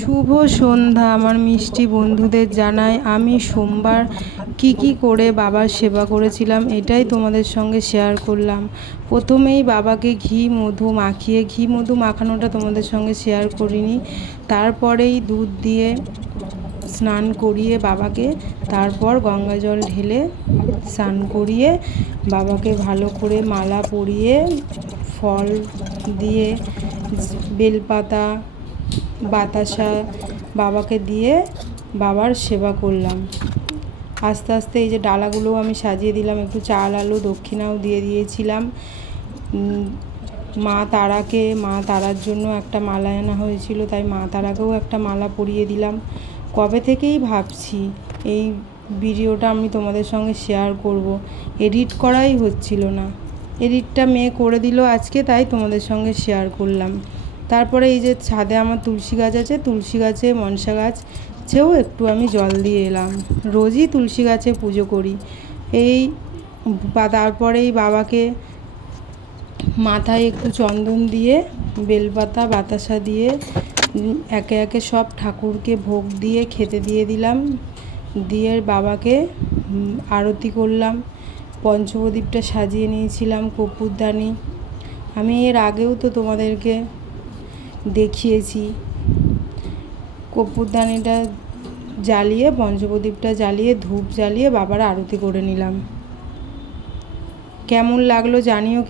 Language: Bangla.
শুভ সন্ধ্যা আমার মিষ্টি বন্ধুদের জানাই। আমি সোমবার কি করে বাবার সেবা করেছিলাম এটাই তোমাদের সঙ্গে শেয়ার করলাম। প্রথমেই বাবাকে ঘি মধু মাখানোটা তোমাদের সঙ্গে শেয়ার করিনি। তারপরেই দুধ দিয়ে স্নান করিয়ে বাবাকে, তারপর গঙ্গা জল ঢেলে স্নান করিয়ে বাবাকে ভালো করে মালা পরিয়ে ফল দিয়ে বেলপাতা বাতাসা বাবাকে দিয়ে বাবার সেবা করলাম। আস্তে আস্তে এই যে ডালাগুলোও আমি সাজিয়ে দিলাম, একটু চাল আলু দক্ষিণাও দিয়ে দিয়েছিলাম। মা তারার জন্য একটা মালা আনা হয়েছিল, তাই মা তারাকেও একটা মালা পরিয়ে দিলাম। কবে থেকেই ভাবছি এই ভিডিওটা আমি তোমাদের সঙ্গে শেয়ার করব, এডিট করাই হচ্ছিল না। এডিটটা মেয়ে করে দিল আজকে, তাই তোমাদের সঙ্গে শেয়ার করলাম। তারপরে এই যে ছাদে আমার তুলসী গাছ আছে, তুলসী গাছে মনসা গাছেও একটু আমি জল দিয়ে এলাম। রোজই তুলসী গাছে পুজো করি। তারপরেই বাবাকে মাথায় একটু চন্দন দিয়ে বেলপাতা বাতাসা দিয়ে একে একে সব ঠাকুরকে ভোগ দিয়ে খেতে দিয়ে দিলাম। দিয়ে বাবাকে আরতি করলাম। পঞ্চপ্রদীপটা সাজিয়ে নিয়েছিলাম, কর্পূরদানি। আমি এর আগেও তো তোমাদেরকে দেখিয়েছি। কর্পূরদানিটা জ্বালিয়ে, পঞ্চপ্রদীপটা জ্বালিয়ে, ধূপ জ্বালিয়ে বাবার আরতি করে নিলাম। কেমন লাগলো জানিও।